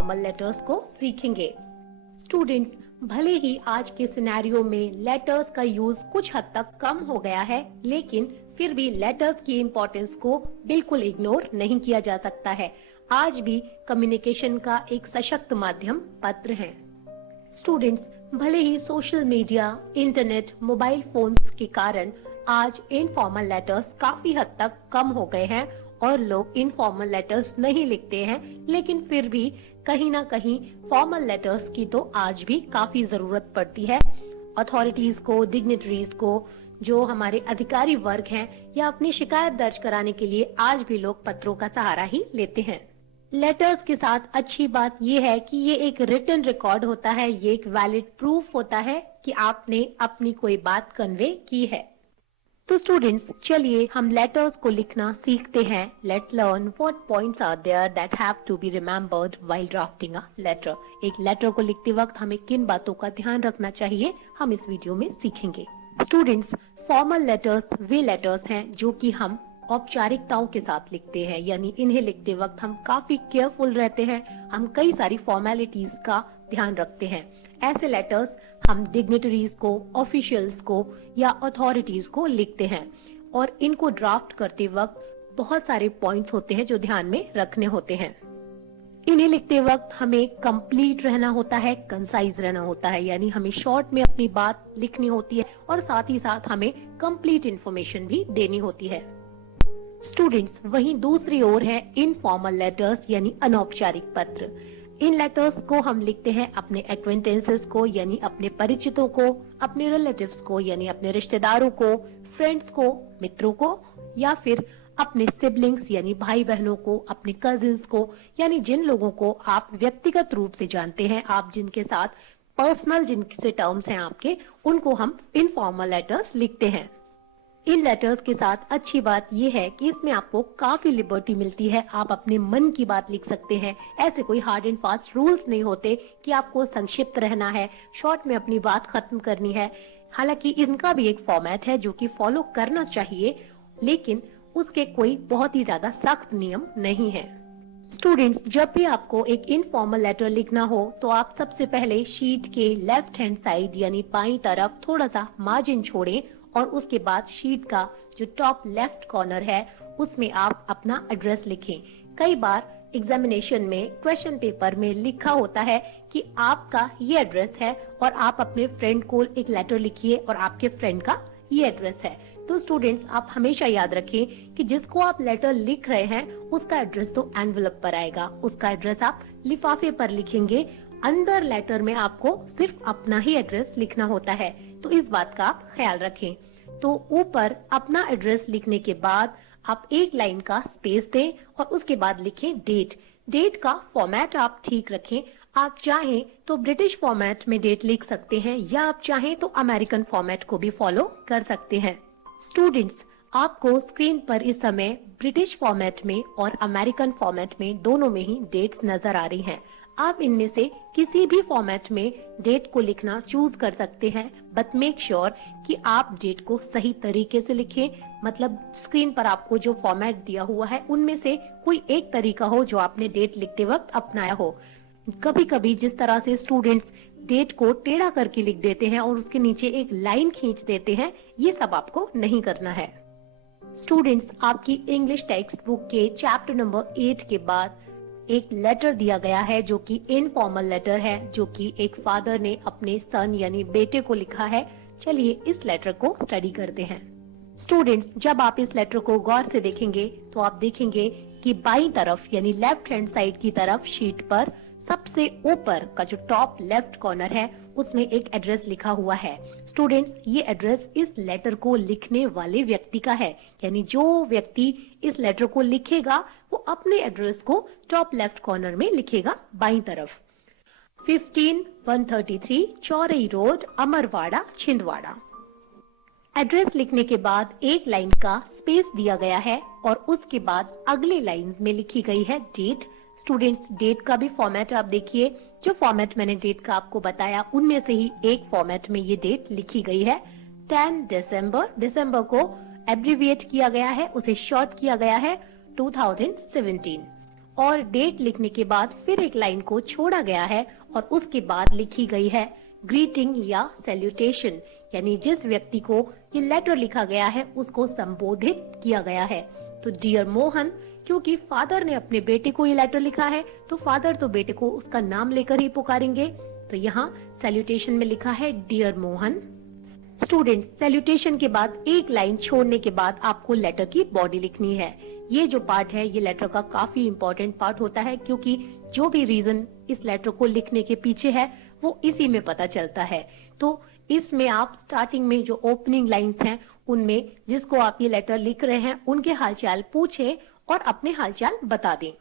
Informal letters को सीखेंगे। Students, भले ही आज के सिनेरियो में लेटर्स का यूज कुछ हद तक कम हो गया है, लेकिन फिर भी लेटर्स की इम्पोर्टेंस को बिल्कुल इग्नोर नहीं किया जा सकता है। आज भी कम्युनिकेशन का एक सशक्त माध्यम पत्र है। स्टूडेंट्स, भले ही social media, internet, mobile phones के कारण आज इनफॉर्मल लेटर्स काफी हद तक कम हो गए हैं और लोग इनफॉर्मल लेटर्स नहीं लिखते हैं, लेकिन फिर भी कहीं ना कहीं फॉर्मल लेटर्स की तो आज भी काफी जरूरत पड़ती है। अथॉरिटीज को, डिग्निटरीज को, जो हमारे अधिकारी वर्ग हैं, या अपनी शिकायत दर्ज कराने के लिए आज भी लोग पत्रों का सहारा ही लेते हैं। लेटर्स के साथ अच्छी बात ये है कि ये एक रिटन रिकॉर्ड होता है, ये एक वैलिड प्रूफ होता है कि आपने अपनी कोई बात कन्वे की है। तो स्टूडेंट्स, चलिए हम लेटर्स को लिखना सीखते हैं। Let's learn what points are there that have to be remembered while drafting a letter. एक लेटर को लिखते वक्त हमें किन बातों का ध्यान रखना चाहिए, हम इस वीडियो में सीखेंगे। स्टूडेंट्स, फॉर्मल लेटर्स वे लेटर्स हैं जो कि हम औपचारिकताओं के साथ लिखते हैं, यानी इन्हें लिखते वक्त हम काफी केयरफुल रहते हैं, हम कई सारी फॉर्मेलिटीज का ध्यान रखते हैं। ऐसे लेटर्स हम डिग्निटरीज को, ऑफिशियल्स को या अथॉरिटीज को लिखते हैं और इनको ड्राफ्ट करते वक्त बहुत सारे पॉइंट्स होते हैं जो ध्यान में रखने होते हैं। इन्हें लिखते वक्त हमें कंप्लीट रहना होता है, कंसाइज रहना होता है, यानी हमें शॉर्ट में अपनी बात लिखनी होती है और साथ ही साथ हमें कंप्लीट इंफॉर्मेशन भी देनी होती है। स्टूडेंट्स, वहीं दूसरी ओर है इनफॉर्मल लेटर्स यानी अनौपचारिक पत्र। इन लेटर्स को हम लिखते हैं अपने एक्वेंटेंसेस को, यानी अपने परिचितों को, अपने रिलेटिव्स को, यानी अपने रिश्तेदारों को, फ्रेंड्स को, मित्रों को, या फिर अपने सिबलिंग्स यानी भाई बहनों को, अपने कजिन्स को, यानी जिन लोगों को आप व्यक्तिगत रूप से जानते हैं, आप जिनके साथ पर्सनल जिनसे टर्म्स हैं आपके, उनको हम इनफॉर्मल लेटर्स लिखते हैं। इन लेटर्स के साथ अच्छी बात यह है कि इसमें आपको काफी लिबर्टी मिलती है, आप अपने मन की बात लिख सकते हैं। ऐसे कोई हार्ड एंड फास्ट रूल्स नहीं होते कि आपको संक्षिप्त रहना है, शॉर्ट में अपनी बात खत्म करनी है। हालांकि इनका भी एक फॉर्मेट है जो कि फॉलो करना चाहिए, लेकिन उसके कोई बहुत ही ज्यादा सख्त नियम नहीं है। स्टूडेंट्स, जब भी आपको एक इनफॉर्मल लेटर लिखना हो तो आप सबसे पहले शीट के लेफ्ट हैंड साइड यानी बाईं तरफ थोड़ा सा मार्जिन छोड़ें और उसके बाद शीट का जो टॉप लेफ्ट कॉर्नर है उसमें आप अपना एड्रेस लिखें। कई बार एग्जामिनेशन में क्वेश्चन पेपर में लिखा होता है कि आपका ये एड्रेस है और आप अपने फ्रेंड को एक लेटर लिखिए और आपके फ्रेंड का ये एड्रेस है। तो स्टूडेंट्स, आप हमेशा याद रखें कि जिसको आप लेटर लिख रहे हैं उसका एड्रेस तो एनवेलप पर आएगा, उसका एड्रेस आप लिफाफे पर लिखेंगे। अंदर लेटर में आपको सिर्फ अपना ही एड्रेस लिखना होता है, तो इस बात का आप ख्याल रखें। तो ऊपर अपना एड्रेस लिखने के बाद आप एक लाइन का स्पेस दें और उसके बाद लिखें डेट। डेट का फॉर्मेट आप ठीक रखें। आप चाहें तो ब्रिटिश फॉर्मेट में डेट लिख सकते हैं या आप चाहें तो अमेरिकन फॉर्मेट को भी फॉलो कर सकते हैं। स्टूडेंट्स, आपको स्क्रीन पर इस समय ब्रिटिश फॉर्मेट में और अमेरिकन फॉर्मेट में दोनों में ही डेट्स नजर आ रही हैं। आप इनमें से किसी भी फॉर्मेट में डेट को लिखना चूज कर सकते हैं, बट मेक श्योर कि आप डेट को सही तरीके से लिखें। मतलब स्क्रीन पर आपको जो फॉर्मेट दिया हुआ है उनमें से कोई एक तरीका हो जो आपने डेट लिखते वक्त अपनाया हो। कभी कभी जिस तरह से स्टूडेंट्स डेट को टेढ़ा करके लिख देते हैं और उसके नीचे एक लाइन खींच देते हैं, ये सब आपको नहीं करना है। स्टूडेंट्स, आपकी इंग्लिश टेक्स्ट बुक के चैप्टर नंबर 8 के बाद एक लेटर दिया गया है जो कि इनफॉर्मल लेटर है, जो कि एक फादर ने अपने सन यानी बेटे को लिखा है। चलिए इस लेटर को स्टडी करते हैं। स्टूडेंट्स, जब आप इस लेटर को गौर से देखेंगे तो आप देखेंगे कि बाईं तरफ यानी लेफ्ट हैंड साइड की तरफ शीट पर सबसे ऊपर का जो टॉप लेफ्ट कॉर्नर है उसमें एक एड्रेस लिखा हुआ है। स्टूडेंट्स, ये एड्रेस इस लेटर को लिखने वाले व्यक्ति का है, यानी जो व्यक्ति इस लेटर को लिखेगा वो अपने एड्रेस को टॉप लेफ्ट कॉर्नर में लिखेगा बाईं तरफ। 15133 चौरई रोड, अमरवाड़ा, छिंदवाड़ा। एड्रेस लिखने के बाद एक लाइन का स्पेस दिया गया है और उसके बाद अगले लाइन में लिखी गई है डेट। स्टूडेंट्स, डेट का भी फॉर्मेट आप देखिए, जो फॉर्मेट मैंने डेट का आपको बताया उनमें से ही एक फॉर्मेट में ये डेट लिखी गई है 10 दिसंबर। दिसंबर को एब्रिविएट किया गया है, उसे शॉर्ट किया गया है 2017। और डेट लिखने के बाद फिर एक लाइन को छोड़ा गया है और उसके बाद लिखी गई है ग्रीटिंग या सैल्यूटेशन, यानी जिस व्यक्ति को ये लेटर लिखा गया है उसको संबोधित किया गया है। तो डियर मोहन, क्योंकि फादर ने अपने बेटे को ये लेटर लिखा है तो फादर तो बेटे को उसका नाम लेकर ही पुकारेंगे। तो यहाँ सैल्यूटेशन में लिखा है डियर मोहन। स्टूडेंट्स, सैल्यूटेशन के बाद एक लाइन छोड़ने के बाद आपको लेटर की बॉडी लिखनी है। ये जो पार्ट है ये लेटर का काफी इंपॉर्टेंट पार्ट होता है, क्योंकि जो भी रीजन इस लेटर को लिखने के पीछे है वो इसी में पता चलता है। तो इसमें आप स्टार्टिंग में जो ओपनिंग लाइंस हैं उनमें जिसको आप ये लेटर लिख रहे हैं उनके हालचाल पूछे और अपने हालचाल बता दें।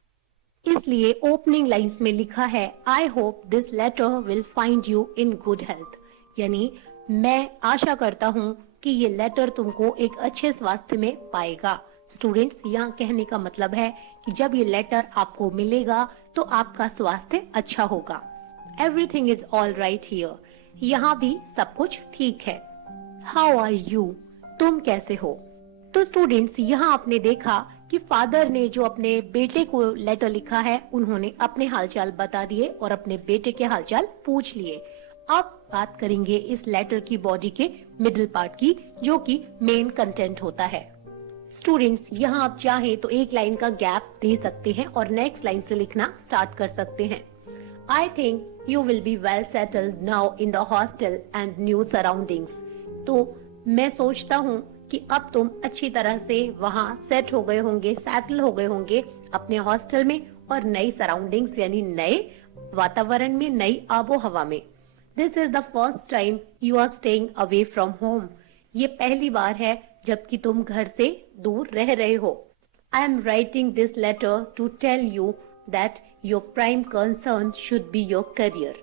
इसलिए ओपनिंग लाइंस में लिखा है I hope this letter will find you in good health, यानी मैं आशा करता हूँ कि ये लेटर तुमको एक अच्छे स्वास्थ्य में पाएगा। स्टूडेंट्स, यहाँ कहने का मतलब है कि जब ये लेटर आपको मिलेगा तो आपका स्वास्थ्य अच्छा होगा। Everything is all right here, यहाँ भी सब कुछ ठीक है। हाउ आर यू, तुम कैसे हो। तो स्टूडेंट्स, यहाँ आपने देखा कि फादर ने जो अपने बेटे को लेटर लिखा है उन्होंने अपने हालचाल बता दिए और अपने बेटे के हालचाल पूछ लिए। अब बात करेंगे इस लेटर की बॉडी के मिडिल पार्ट की, जो कि मेन कंटेंट होता है। स्टूडेंट्स, यहाँ आप चाहे तो एक लाइन का गैप दे सकते हैं और नेक्स्ट लाइन से लिखना स्टार्ट कर सकते हैं। I think you will be well settled now in the hostel and new surroundings. तो मैं सोचता हूँ कि अब तुम अच्छी तरह से वहाँ सेट हो गए होंगे, सेटल हो गए होंगे अपने हॉस्टल में और नई सराउंडिंग्स यानी नए वातावरण में, नई आबो हवा में। This is the first time you are staying away from home. ये पहली बार है जबकि तुम घर से दूर रह रहे हो। I am writing this letter to tell you that your prime concern should be your career.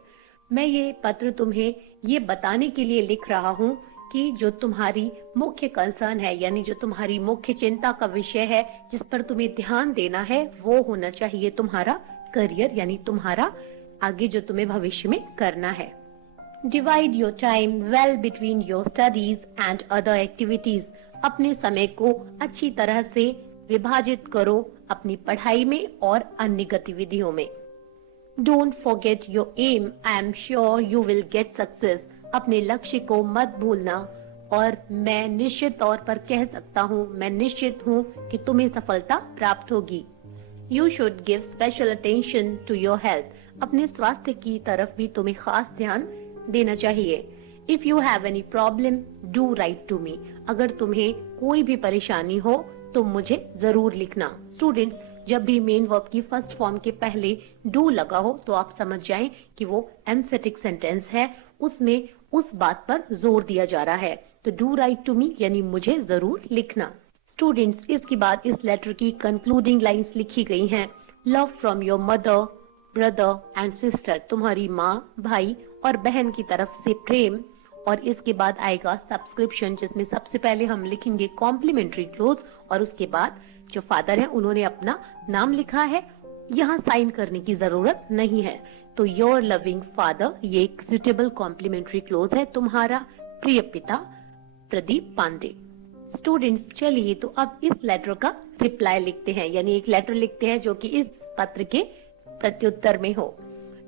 मैं ये पत्र तुम्हें ये बताने के लिए लिख रहा हूँ कि जो तुम्हारी मुख्य कंसर्न है, यानी जो तुम्हारी मुख्य चिंता का विषय है, जिस पर तुम्हें ध्यान देना है, वो होना चाहिए तुम्हारा करियर, यानी तुम्हारा आगे जो तुम्हें भविष्य में करना है। Divide your time well between your studies and other activities. अपने समय को अच्छी तरह से विभाजित करो अपनी पढ़ाई में और अन्य गतिविधियों में। Don't forget your aim. I am sure you will get success. अपने लक्ष्य को मत भूलना और मैं निश्चित तौर पर कह सकता हूँ, मैं निश्चित हूँ कि तुम्हें सफलता प्राप्त होगी। You should give special attention to your health. अपने स्वास्थ्य की तरफ भी तुम्हें खास ध्यान देना चाहिए। If you have any problem, do write to me. अगर तुम्हें कोई भी परेशानी हो तो मुझे जरूर लिखना। स्टूडेंट्स, जब भी मेन वर्ब की फर्स्ट फॉर्म के पहले डू लगा हो तो आप समझ जाएं कि वो एम्फेटिक सेंटेंस है, उसमें उस बात पर जोर दिया जा रहा है। तो डू राइट टू मी यानी मुझे जरूर लिखना। स्टूडेंट्स, इसके बाद इस लेटर की कंक्लूडिंग लाइंस लिखी गई हैं। Love from your mother, brother and sister, तुम्हारी माँ, भाई और बहन की तरफ से प्रेम। और इसके बाद आएगा सब्सक्रिप्शन, जिसमें सबसे पहले हम लिखेंगे कॉम्प्लीमेंट्री क्लोज और उसके बाद जो फादर है उन्होंने अपना नाम लिखा है, यहाँ साइन करने की जरूरत नहीं है। तो योर लविंग फादर, ये एक सुटेबल कॉम्प्लीमेंट्री क्लोज है, तुम्हारा प्रिय पिता प्रदीप पांडे। स्टूडेंट्स, चलिए तो अब इस लेटर का रिप्लाई लिखते हैं, यानी एक लेटर लिखते हैं जो कि इस पत्र के प्रत्युत्तर में हो।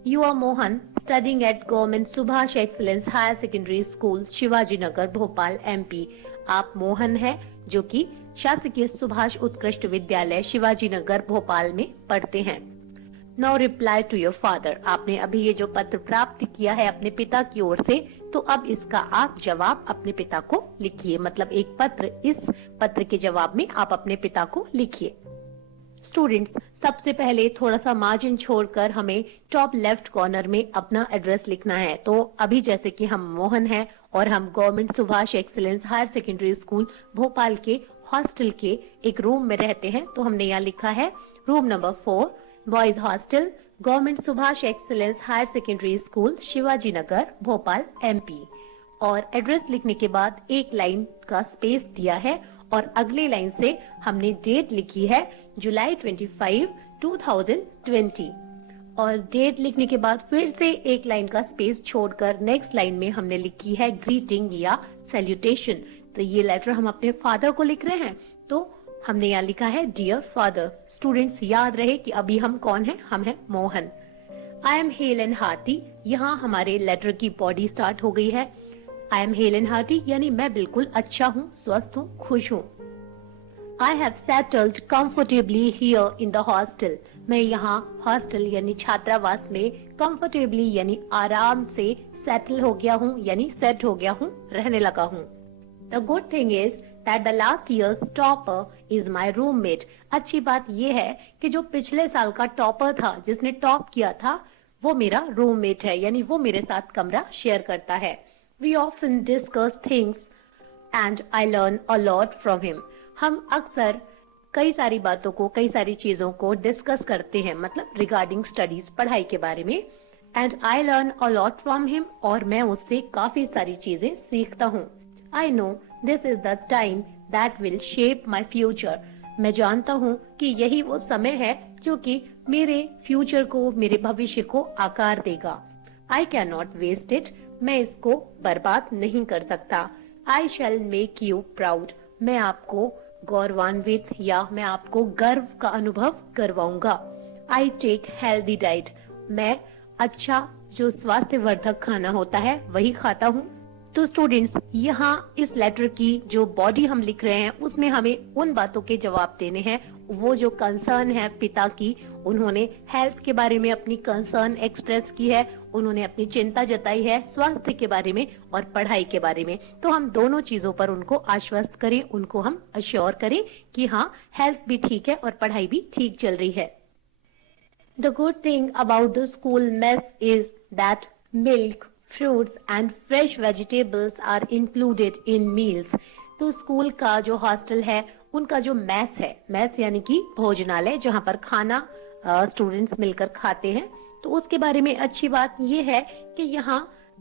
You are Mohan, studying at Government Subhash Excellence Higher Secondary School, Shivaji Nagar, Bhopal, MP। आप मोहन हैं जो कि शासकीय सुभाष उत्कृष्ट विद्यालय शिवाजी नगर, भोपाल में पढ़ते हैं। Now reply to your father. आपने अभी ये जो पत्र प्राप्त किया है अपने पिता की ओर से, तो अब इसका आप जवाब अपने पिता को लिखिए। मतलब एक पत्र, इस पत्र के जवाब में आप अपने पिता को लिखिए। स्टूडेंट्स, सबसे पहले थोड़ा सा मार्जिन छोड़कर हमें टॉप लेफ्ट कॉर्नर में अपना एड्रेस लिखना है। तो अभी जैसे कि हम मोहन हैं और हम government Subhash excellence higher secondary school Bhopal के हॉस्टल के एक रूम में रहते हैं, तो हमने यहाँ लिखा है room number 4, boys hostel, government Subhash excellence higher secondary school, Shivaji Nagar, Bhopal, MP। और एड्रेस लिखने के बाद एक लाइन का स्पेस दिया है और अगली लाइन से हमने डेट लिखी है जुलाई 25, 2020। और डेट लिखने के बाद फिर से एक लाइन का स्पेस छोड़कर नेक्स्ट लाइन में हमने लिखी है ग्रीटिंग या सैल्यूटेशन। तो ये लेटर हम अपने फादर को लिख रहे हैं, तो हमने यहाँ लिखा है डियर फादर। स्टूडेंट्स याद रहे कि अभी हम कौन हैं, हम हैं Mohan. I am hello and hearty, यहाँ हमारे लेटर की बॉडी स्टार्ट हो गई है। I M hello and hearty यानी मैं बिल्कुल अच्छा हूँ, स्वस्थ हूँ, खुश हूँ। I have settled comfortably here in the hostel. मैं यहाँ हॉस्टल यानी छात्रावास में comfortably यानी आराम से settle हो गया हूँ यानी set हो गया हूँ, रहने लगा हूँ। The good thing is that the last year's topper is my roommate. अच्छी बात ये है कि जो पिछले साल का टॉपर था, जिसने टॉप किया था, वो मेरा रूममेट है यानी वो मेरे साथ कमरा शेयर करता है। We often discuss things and I learn a lot from him. हम अक्सर कई सारी बातों को, कई सारी चीजों को डिस्कस करते हैं, मतलब रिगार्डिंग स्टडीज, पढ़ाई के बारे में। And I learn a lot from him, और मैं उससे काफी सारी चीजें सीखता हूँ। I know this is the time that will shape my future. मैं जानता हूँ कि यही वो समय है जो कि मेरे फ्यूचर को, मेरे भविष्य को आकार देगा। I can not waste it, मैं इसको बर्बाद नहीं कर सकता। I shall make you proud, मैं आपको गौरवान्वित या मैं आपको गर्व का अनुभव करवाऊंगा। आई टेक हेल्दी डाइट, मैं अच्छा जो स्वास्थ्यवर्धक खाना होता है वही खाता हूँ। तो स्टूडेंट्स, यहाँ इस लेटर की जो बॉडी हम लिख रहे हैं उसमें हमें उन बातों के जवाब देने हैं। वो जो कंसर्न है पिता की, उन्होंने हेल्थ के बारे में अपनी कंसर्न एक्सप्रेस की है, उन्होंने अपनी चिंता जताई है स्वास्थ्य के बारे में और पढ़ाई के बारे में। तो हम दोनों चीजों पर उनको आश्वस्त करें, उनको हम अश्योर करें कि हाँ, हेल्थ भी ठीक है और पढ़ाई भी ठीक चल रही है। The good thing about the school mess is that milk, fruits and fresh vegetables are included in meals. तो स्कूल का जो हॉस्टल है, उनका जो मैस है, मैस यानी कि भोजनालय, जहाँ पर खाना स्टूडेंट्स मिलकर खाते हैं, तो उसके बारे में अच्छी बात ये है कि यहाँ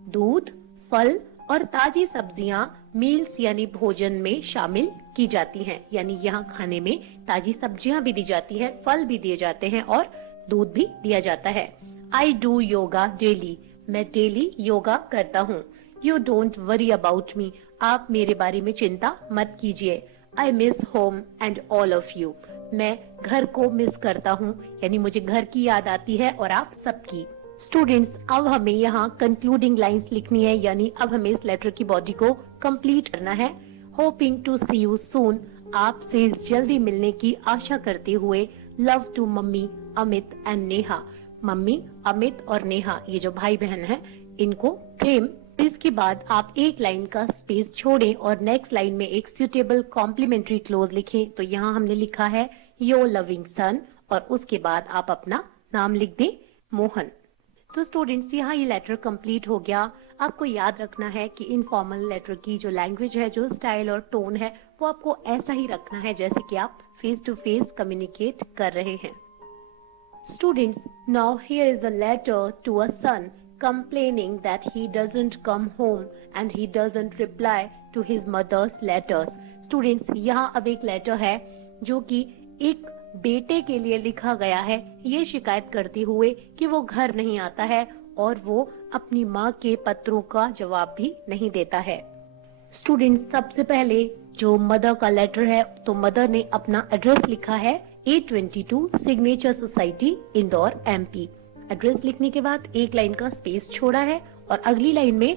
दूध, फल और ताजी सब्जियां मील्स यानी भोजन में शामिल की जाती हैं। यानी यहाँ खाने में ताजी सब्जियां भी दी जाती है, फल भी दिए जाते हैं और दूध भी दिया जाता है। आई डू योगा डेली, मैं डेली योगा करता हूँ। You don't worry about me, आप मेरे बारे में चिंता मत कीजिए। I miss home and all of you, मैं घर को मिस करता हूँ यानी मुझे घर की याद आती है और आप सबकी। स्टूडेंट्स, अब हमें यहाँ कंक्लूडिंग लाइंस लिखनी है, यानी अब हमें इस लेटर की बॉडी को कंप्लीट करना है। Hoping to see you soon, आपसे जल्दी मिलने की आशा करते हुए। Love to mummy, Amit and Neha, mummy, Amit और नेहा, ये जो भाई बहन हैं, इनको प्रेम। इसके बाद आप एक लाइन का स्पेस छोड़ें और नेक्स्ट लाइन में एक सुटेबल कॉम्प्लीमेंट्री क्लोज लिखें। तो यहाँ हमने लिखा है योर लविंग सन, और उसके बाद आप अपना नाम लिख दें, मोहन। तो स्टूडेंट्स, यहाँ ये लेटर कंप्लीट हो गया। आपको याद रखना है कि इनफॉर्मल लेटर की जो लैंग्वेज है, जो स्टाइल और टोन है, वो आपको ऐसा ही रखना है जैसे कि आप फेस टू फेस कम्युनिकेट कर रहे हैं। Students, now here is a letter to a son complaining that he doesn't come home and he doesn't reply to his mother's letters. Students, यहाँ अब एक लेटर है जो कि एक बेटे के लिए लिखा गया है, ये शिकायत करते हुए कि वो घर नहीं आता है और वो अपनी माँ के पत्रों का जवाब भी नहीं देता है। स्टूडेंट्स, सबसे पहले जो मदर का लेटर है, तो मदर ने अपना एड्रेस लिखा है 822 signature society, Indore, MP। Address लिखने के बाद एक लाइन का स्पेस छोड़ा है और अगली लाइन में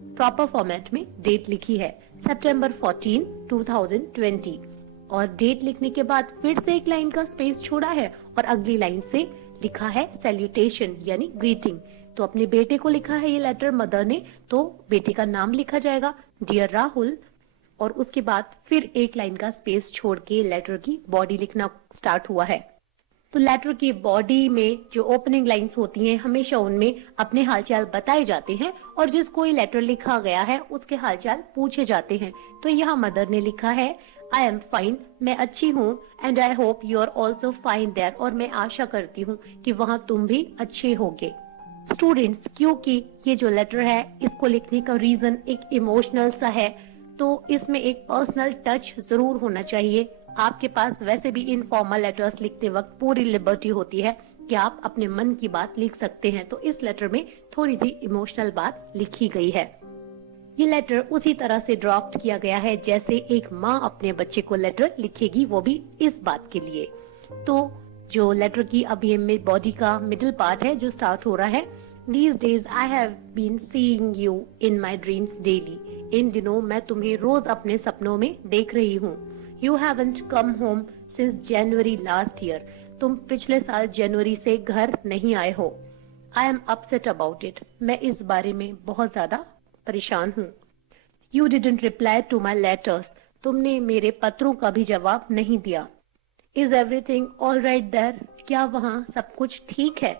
प्रॉपर फॉर्मेट में डेट लिखी है, September 14, 2020। और डेट लिखने के बाद फिर से एक लाइन का स्पेस छोड़ा है और अगली लाइन से लिखा है सैल्यूटेशन यानी ग्रीटिंग। तो अपने बेटे को लिखा है ये लेटर मदर ने, तो बेटे का नाम लिखा जाएगा डियर राहुल, और उसके बाद फिर एक लाइन का स्पेस छोड़ के लेटर की बॉडी लिखना स्टार्ट हुआ है। तो लेटर की बॉडी में जो ओपनिंग लाइंस होती हैं, हमेशा उनमें अपने हालचाल बताए जाते हैं और जिस कोई लेटर लिखा गया है उसके हालचाल पूछे जाते हैं। तो यहाँ मदर ने लिखा है आई एम फाइन, मैं अच्छी हूँ, and I hope you are also fine there, और मैं आशा करती हूँ कि वहाँ तुम भी अच्छे होगे। स्टूडेंट्स, क्योंकि ये जो लेटर है इसको लिखने का रीजन एक इमोशनल सा है, तो इसमें एक पर्सनल टच जरूर होना चाहिए। आपके पास वैसे भी इनफॉर्मल लेटर्स लिखते वक्त पूरी लिबर्टी होती है कि आप अपने मन की बात लिख सकते हैं, तो इस लेटर में थोड़ी सी इमोशनल बात लिखी गई है। ये लेटर उसी तरह से ड्राफ्ट किया गया है जैसे एक माँ अपने बच्चे को लेटर लिखेगी, वो भी इस बात के लिए। तो जो लेटर की अब ये बॉडी का मिडिल पार्ट है जो स्टार्ट हो रहा है, These days I have been seeing you in my dreams daily. इन दिनों मैं तुम्हें रोज अपने सपनों में देख रही हूँ। You haven't come home since January last year. तुम पिछले साल जनवरी से घर नहीं आए हो। I am upset about it. मैं इस बारे में बहुत ज्यादा परेशान हूँ। You didn't reply to my letters. तुमने मेरे पत्रों का भी जवाब नहीं दिया। Is everything all right there? क्या वहाँ सब कुछ ठीक है?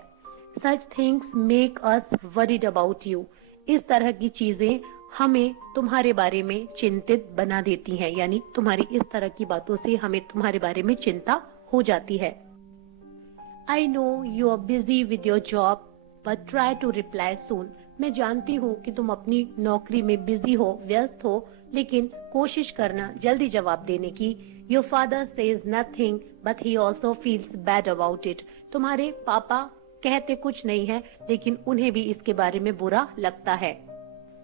Such things make us worried about you. इस तरह की चीजें हमें तुम्हारे बारे में चिंतित बना देती हैं, यानी तुम्हारी इस तरह की बातों से हमें तुम्हारे बारे में चिंता हो जाती है। I know you are busy with your job, but try to reply soon. मैं जानती हूँ कि तुम अपनी नौकरी में बिजी हो, व्यस्त हो, लेकिन कोशिश करना जल्दी जवाब देने की। Your father says nothing, but he also feels bad about it. तुम्हारे पापा कहते कुछ नहीं है, लेकिन उन्हें भी इसके बारे में बुरा लगता है।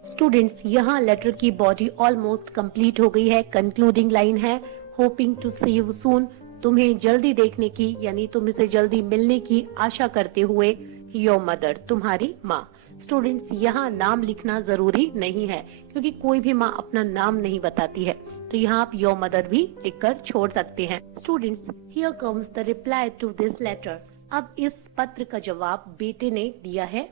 स्टूडेंट्स, यहाँ लेटर की बॉडी ऑलमोस्ट कंप्लीट हो गई है। कंक्लूडिंग लाइन है, hoping to see you soon. तुम्हें जल्दी देखने की यानी तुमसे जल्दी मिलने की आशा करते हुए, योर मदर, तुम्हारी माँ। स्टूडेंट्स, यहाँ नाम लिखना जरूरी नहीं है क्योंकि कोई भी माँ अपना नाम नहीं बताती है, तो यहाँ आप योर मदर भी लिखकर छोड़ सकते हैं। Students, here comes the reply to this letter. अब इस पत्र का जवाब बेटे ने दिया है।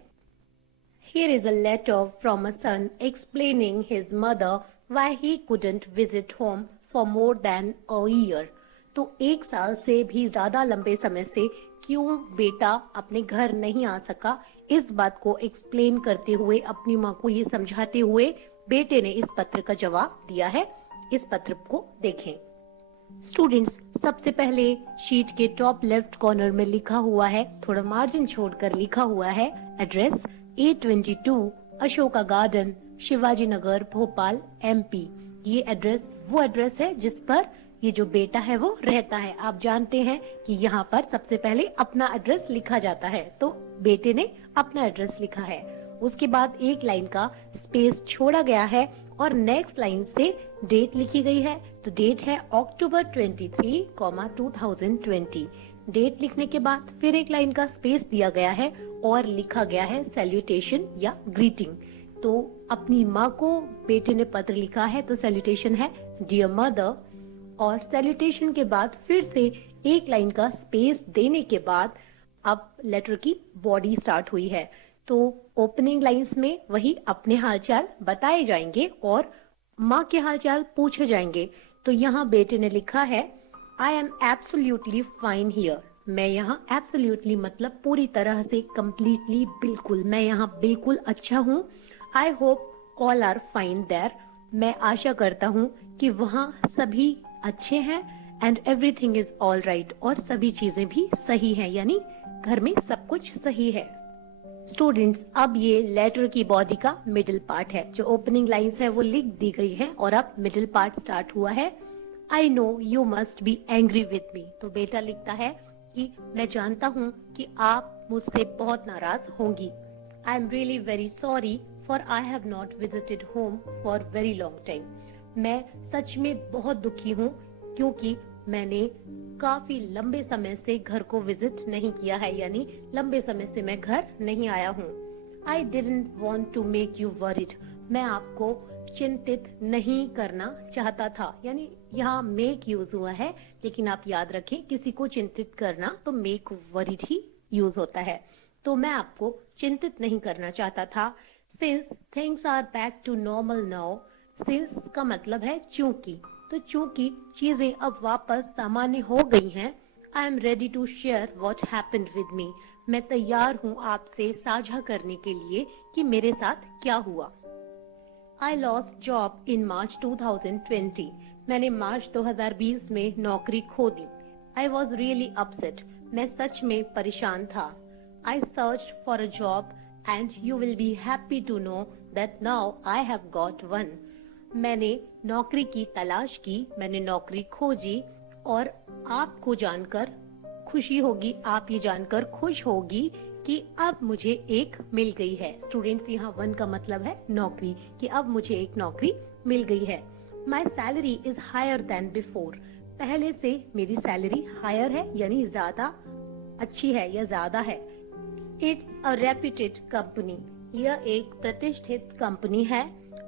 Here is a letter from a son explaining his mother why he couldn't visit home for more than a year. तो एक साल से भी ज्यादा लंबे समय से क्यों बेटा अपने घर नहीं आ सका, इस बात को एक्सप्लेन करते हुए, अपनी माँ को ये समझाते हुए बेटे ने इस पत्र का जवाब दिया है। इस पत्र को देखें। स्टूडेंट्स, सबसे पहले शीट के टॉप लेफ्ट कॉर्नर में लिखा हुआ है, थोड़ा मार्जिन छोड़कर लिखा हुआ है, address A22 Ashoka garden, Shivaji Nagar, Bhopal, MP। ये एड्रेस वो एड्रेस है जिस पर ये जो बेटा है वो रहता है। आप जानते हैं कि यहाँ पर सबसे पहले अपना एड्रेस लिखा जाता है, तो बेटे ने अपना एड्रेस लिखा है। उसके बाद एक लाइन का स्पेस छोड़ा गया है और नेक्स्ट लाइन से डेट लिखी गई है। तो डेट है October 23, 2020। डेट लिखने के बाद फिर एक लाइन का स्पेस दिया गया है और लिखा गया है सैल्यूटेशन या ग्रीटिंग। तो अपनी माँ को बेटे ने पत्र लिखा है, तो सैल्यूटेशन है डियर मदर, और सैल्यूटेशन के बाद फिर से एक लाइन का स्पेस देने के बाद अब लेटर की बॉडी स्टार्ट हुई है। तो ओपनिंग लाइंस में वही अपने हालचाल बताए जाएंगे और माँ के हालचाल पूछे जाएंगे। तो यहाँ बेटे ने लिखा है, I am absolutely fine here. मैं यहाँ एब्सोल्युटली मतलब पूरी तरह से, कंप्लीटली, बिल्कुल, मैं यहाँ बिल्कुल अच्छा हूँ। I hope all are fine there. मैं आशा करता हूँ कि वहाँ सभी अच्छे हैं। And everything is all right, और सभी चीजें भी सही हैं, यानी घर में सब कुछ सही है। स्टूडेंट्स, अब ये लेटर की बॉडी का मिडिल पार्ट है। जो ओपनिंग लाइंस है वो लिख दी गई है और अब मिडिल पार्ट स्टार्ट हुआ है। I know you must be angry with me. तो बेटा लिखता है कि मैं जानता हूँ कि आप मुझसे बहुत नाराज होंगी। I am really very sorry for I have not visited home for very long time. मैं सच में बहुत दुखी हूँ क्योंकि मैंने काफी लंबे समय से घर को विजिट नहीं किया है, यानी लंबे समय से मैं घर नहीं आया हूँ। I didn't want to make you worried. मैं आपको चिंतित नहीं करना चाहता था, यानी यहाँ मेक यूज हुआ है, लेकिन आप याद रखें किसी को चिंतित करना तो मेक वरीड ही यूज होता है। तो मैं आपको चिंतित नहीं करना चाहता था। Since things are back to normal now. Since का मतलब है चूंकि, तो चूंकि चीजें अब वापस सामान्य हो गई हैं, I am ready to share what happened with me. मैं तैयार हूँ आपसे साझा करने के लिए कि मेरे साथ क्या हुआ। I lost job in March 2020। मैंने मार्च 2020 में नौकरी खो दी। I was really upset. मैं सच में परेशान था। I search for a job and you will be happy to know that now I have got one. मैंने नौकरी की तलाश की, मैंने नौकरी खोजी और आपको जानकर खुशी होगी, आप ये जानकर खुश होगी कि अब मुझे एक मिल गई है। स्टूडेंट्स, यहाँ वन का मतलब है नौकरी, कि अब मुझे एक नौकरी मिल गई है। My salary is higher than before. पहले से मेरी सैलरी हायर है यानी ज्यादा अच्छी है या ज्यादा है। It's a reputed company. यह एक प्रतिष्ठित कंपनी है।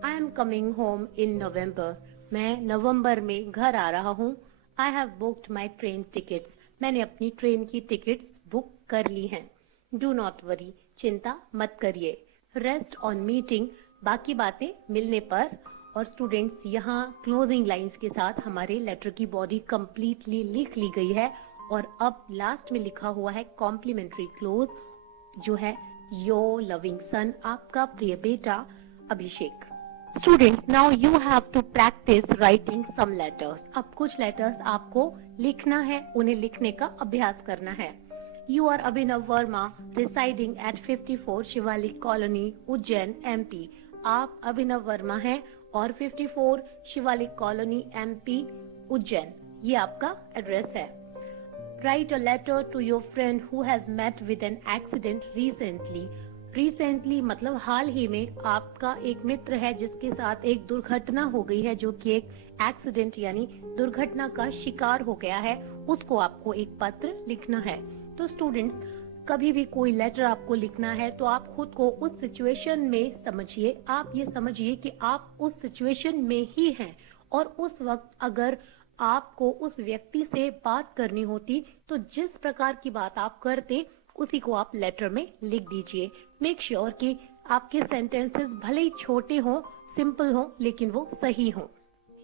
I am coming home in November. मैं नवंबर में घर आ रहा हूँ। I have booked my train tickets. मैंने अपनी ट्रेन की टिकट्स बुक कर ली हैं। Do not worry. चिंता मत करिए। Rest on meeting. बाकी बातें मिलने पर। और स्टूडेंट्स, यहाँ क्लोजिंग लाइंस के साथ हमारे लेटर की बॉडी कंप्लीटली लिख ली गई है। और अब लास्ट में लिखा हुआ है कॉम्प्लीमेंट्री क्लोज, जो है योर लविंग सन, आपका प्रिय बेटा Abhishek. Students, now you have to practice writing some letters. अब कुछ लेटर्स आपको लिखना है, उन्हें लिखने का अभ्यास करना है। You are Abhinav Verma, residing at 54 Shivalik colony, Ujjain, MP। आप अभिनव वर्मा हैं और 54 शिवालिक कॉलोनी, MP, उज्जैन, ये आपका एड्रेस है। Write a letter to your friend who has met with an accident recently। Recently मतलब हाल ही में आपका एक मित्र है जिसके साथ एक दुर्घटना हो गई है, जो कि एक एक्सीडेंट यानी दुर्घटना का शिकार हो गया है। उसको आपको एक पत्र लिखना है। तो स्टूडेंट्स, कभी भी कोई लेटर आपको लिखना है तो आप खुद को उस सिचुएशन में समझिए। आप ये समझिए कि आप उस सिचुएशन में ही हैं और उस वक्त अगर आपको उस व्यक्ति से बात करनी होती तो जिस प्रकार की बात आप करते उसी को आप लेटर में लिख दीजिए। मेक श्योर कि आपके सेंटेंसेस भले ही छोटे हों, सिंपल हों, लेकिन वो सही हों।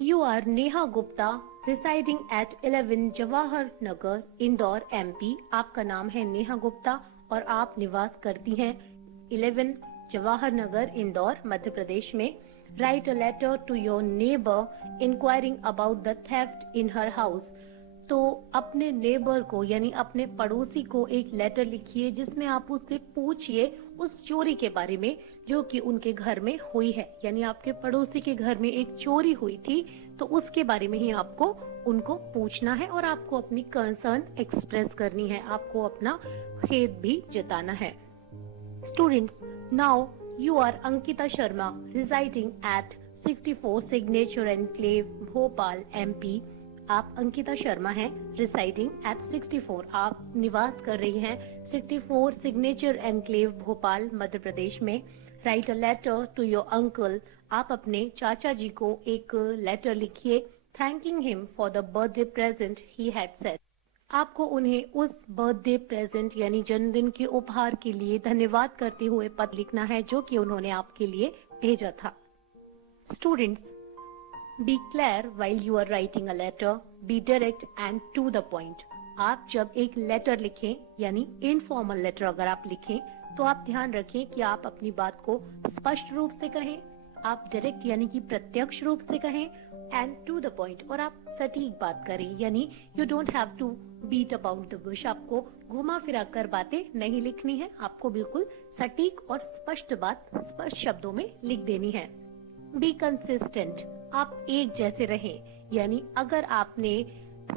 You are Neha Gupta, residing at 11 Jawahar Nagar, Indore, MP। आपका नाम है नेहा गुप्ता और आप निवास करती हैं 11 जवाहर नगर, इंदौर, मध्य प्रदेश में। Write a letter to your neighbour inquiring about the theft in her house. तो अपने नेबर को यानी अपने पड़ोसी को एक लेटर लिखिए जिसमें आप उससे पूछिए उस चोरी के बारे में जो कि उनके घर में हुई है। यानी आपके पड़ोसी के घर में एक चोरी हुई थी तो उसके बारे में ही आपको उनको पूछना है और आपको अपनी कंसर्न एक्सप्रेस करनी है, आपको अपना खेद भी जताना है। Students, now you are Ankita Sharma, residing at 64 signature enclave, Bhopal, MP। आप अंकिता शर्मा हैं, रिसाइडिंग एट 64। आप निवास कर रही हैं 64 सिग्नेचर एनक्लेव, भोपाल, मध्य प्रदेश में। Write a letter to your uncle. आप अपने चाचा जी को एक लेटर लिखिए, thanking him for the birthday present he had sent. आपको उन्हें उस बर्थडे प्रेजेंट यानी जन्मदिन के उपहार के लिए धन्यवाद करते हुए पत्र लिखना है जो कि उन्होंने आपके लिए भेजा था। Students, Be clear while you are writing a letter. Be direct and to the point. आप जब एक लेटर लिखें यानी इनफॉर्मल लेटर अगर आप लिखें तो आप ध्यान रखें कि आप अपनी बात को स्पष्ट रूप से कहें, आप डायरेक्ट यानी कि प्रत्यक्ष रूप से कहें, एंड टू द पॉइंट, और आप सटीक बात करें। यानी you don't have to beat about the bush. आपको घुमा फिरा कर बातें नहीं लिखनी है, आपको बिल्कुल सटीक और स्पष्ट बात स्पष्ट शब्दों में लिख देनी है। Be consistent. आप एक जैसे रहें। यानी अगर आपने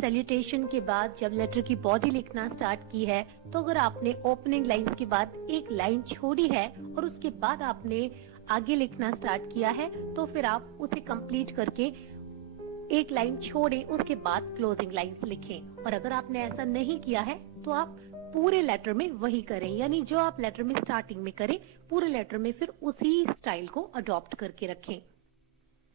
सैल्यूटेशन के बाद जब लेटर की बॉडी लिखना स्टार्ट की है तो अगर आपने ओपनिंग लाइंस के बाद एक लाइन छोड़ी है और उसके बाद आपने आगे लिखना स्टार्ट किया है तो फिर आप उसे कंप्लीट करके एक लाइन छोड़े, उसके बाद क्लोजिंग लाइंस लिखें। और अगर आपने ऐसा नहीं किया है तो आप पूरे लेटर में वही करें, यानी जो आप लेटर में स्टार्टिंग में करें पूरे लेटर में फिर उसी स्टाइल को अडॉप्ट करके रखें।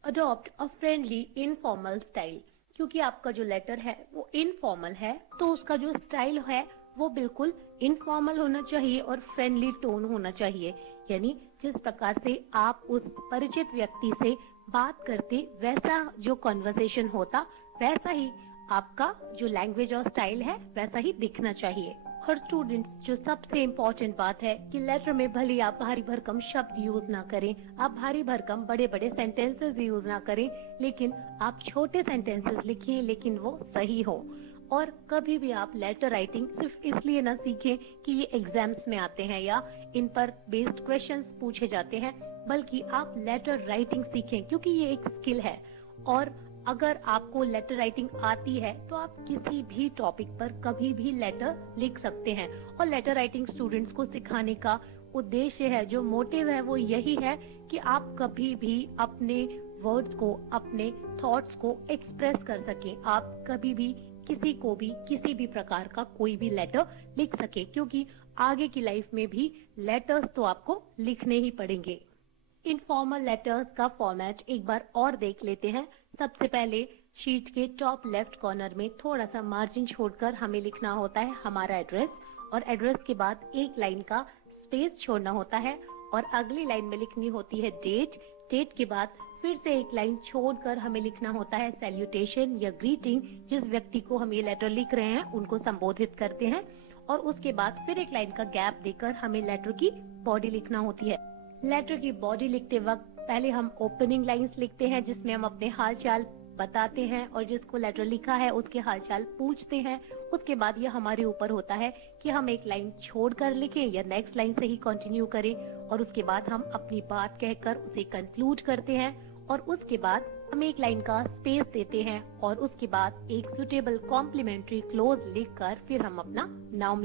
Adopt a friendly informal style. क्योंकि आपका जो लेटर है वो इनफॉर्मल है तो उसका जो स्टाइल है वो बिल्कुल इनफॉर्मल होना चाहिए और फ्रेंडली टोन होना चाहिए। यानी जिस प्रकार से आप उस परिचित व्यक्ति से बात करते वैसा जो कॉन्वर्सेशन होता वैसा ही आपका जो लैंग्वेज और स्टाइल है वैसा ही दिखना चाहिए। और स्टूडेंट्स, जो सबसे इम्पोर्टेंट बात है कि लेटर में भले आप भारी भरकम शब्द यूज ना करें, आप भारी भरकम बड़े बड़े सेंटेंसेस यूज ना करें, लेकिन आप छोटे सेंटेंसेस लिखिए लेकिन वो सही हो। और कभी भी आप लेटर राइटिंग सिर्फ इसलिए ना सीखें कि ये एग्जाम्स में आते हैं या इन पर बेस्ड क्वेश्चंस पूछे जाते हैं, बल्कि आप लेटर राइटिंग सीखें क्योंकि ये एक स्किल है और अगर आपको लेटर राइटिंग आती है तो आप किसी भी टॉपिक पर कभी भी लेटर लिख सकते हैं। और लेटर राइटिंग स्टूडेंट्स को सिखाने का उद्देश्य है, जो मोटिव है वो यही है कि आप कभी भी अपने वर्ड्स को, अपने थॉट्स को एक्सप्रेस कर सकें। आप कभी भी किसी को भी किसी भी प्रकार का कोई भी लेटर लिख सके, क्योंकि आगे की लाइफ में भी लेटर्स तो आपको लिखने ही पड़ेंगे। इनफॉर्मल लेटर्स का फॉर्मेट एक बार और देख लेते हैं। सबसे पहले शीट के टॉप लेफ्ट कॉर्नर में थोड़ा सा मार्जिन छोड़कर हमें लिखना होता है हमारा एड्रेस, और एड्रेस के बाद एक लाइन का स्पेस छोड़ना होता है, और अगली लाइन में लिखनी होती है डेट। डेट के बाद फिर से एक लाइन छोड़कर हमें लिखना होता है सैल्यूटेशन या ग्रीटिंग। जिस व्यक्ति को हम ये लेटर लिख रहे हैं उनको संबोधित करते हैं, और उसके बाद फिर एक लाइन का गैप देकर हमें लेटर की बॉडी लिखना होती है। लेटर की बॉडी लिखते वक्त पहले हम ओपनिंग लाइंस लिखते हैं, जिसमें हम अपने हालचाल बताते हैं और जिसको लेटर लिखा है उसके हालचाल पूछते हैं। उसके बाद ये हमारे ऊपर होता है कि हम एक लाइन छोड़कर लिखें या नेक्स्ट लाइन से ही कंटिन्यू करें, और उसके बाद हम अपनी बात कहकर उसे कंक्लूड करते हैं, और उसके बाद हम एक लाइन का स्पेस देते हैं, और उसके बाद एक सुटेबल कॉम्प्लीमेंट्री क्लोज लिखकर फिर हम अपना नाम